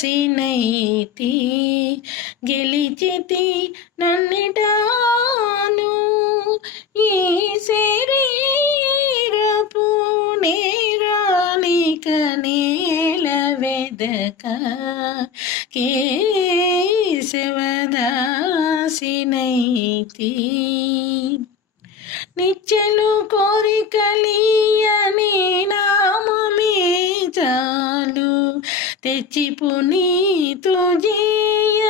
కేశవదాసినైతి గెలిచితి నన్నిటాను ఈ శరీరపు నేరాలిక నేల వెదక కేశవదాసినైతి నిత్యలు కోరికలీయని నామమే చాలు తెచ్చి పునీతు జీయ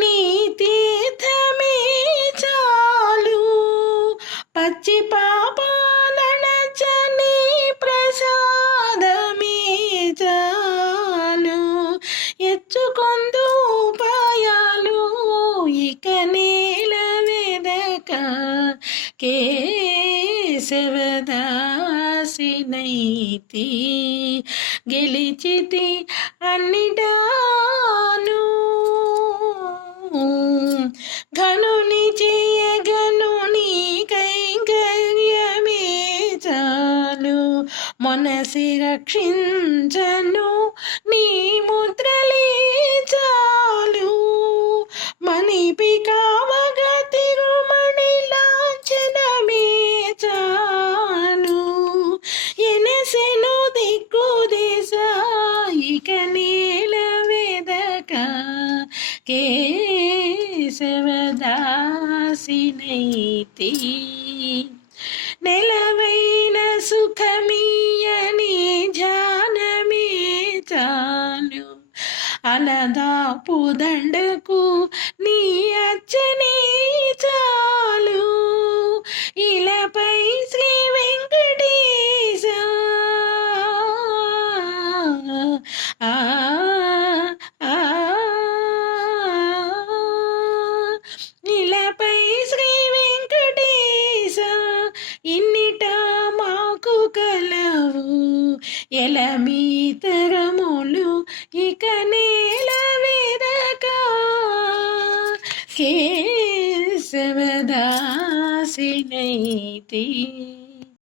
నీ తీర్థమే చాలు పచ్చి పాపాలనచని ప్రసాదమే చాలు ఎచ్చుకొందు ఉపాయాలు ఇక నేల వెదక కేశవదాసినైతి గెలిచితి అన్నిటాను ఘనుని చేయగను నీ కైంకర్యమే చాలు మనసి రక్షించను నీ ముద్రలే చాలు మణిపి కావగ తిరుమణి లాంఛనమే చాలు ఎనసెను దిక్కు దిశ ఇక నేల వెదక కేశవదాసినైతి నెలవైన సుఖమీయని ధ్యానమే చాలు అలదాపు దండకు నీ అచ్చనే చాలు ఇలపై శ్రీ వెంకటేశ ఆ ఇలపై శ్రీ వెంకటేశ ఇన్నిట మాకు కలవు ఎలమీతరములు ఇక నేల వెదక కేశవదాసినైతి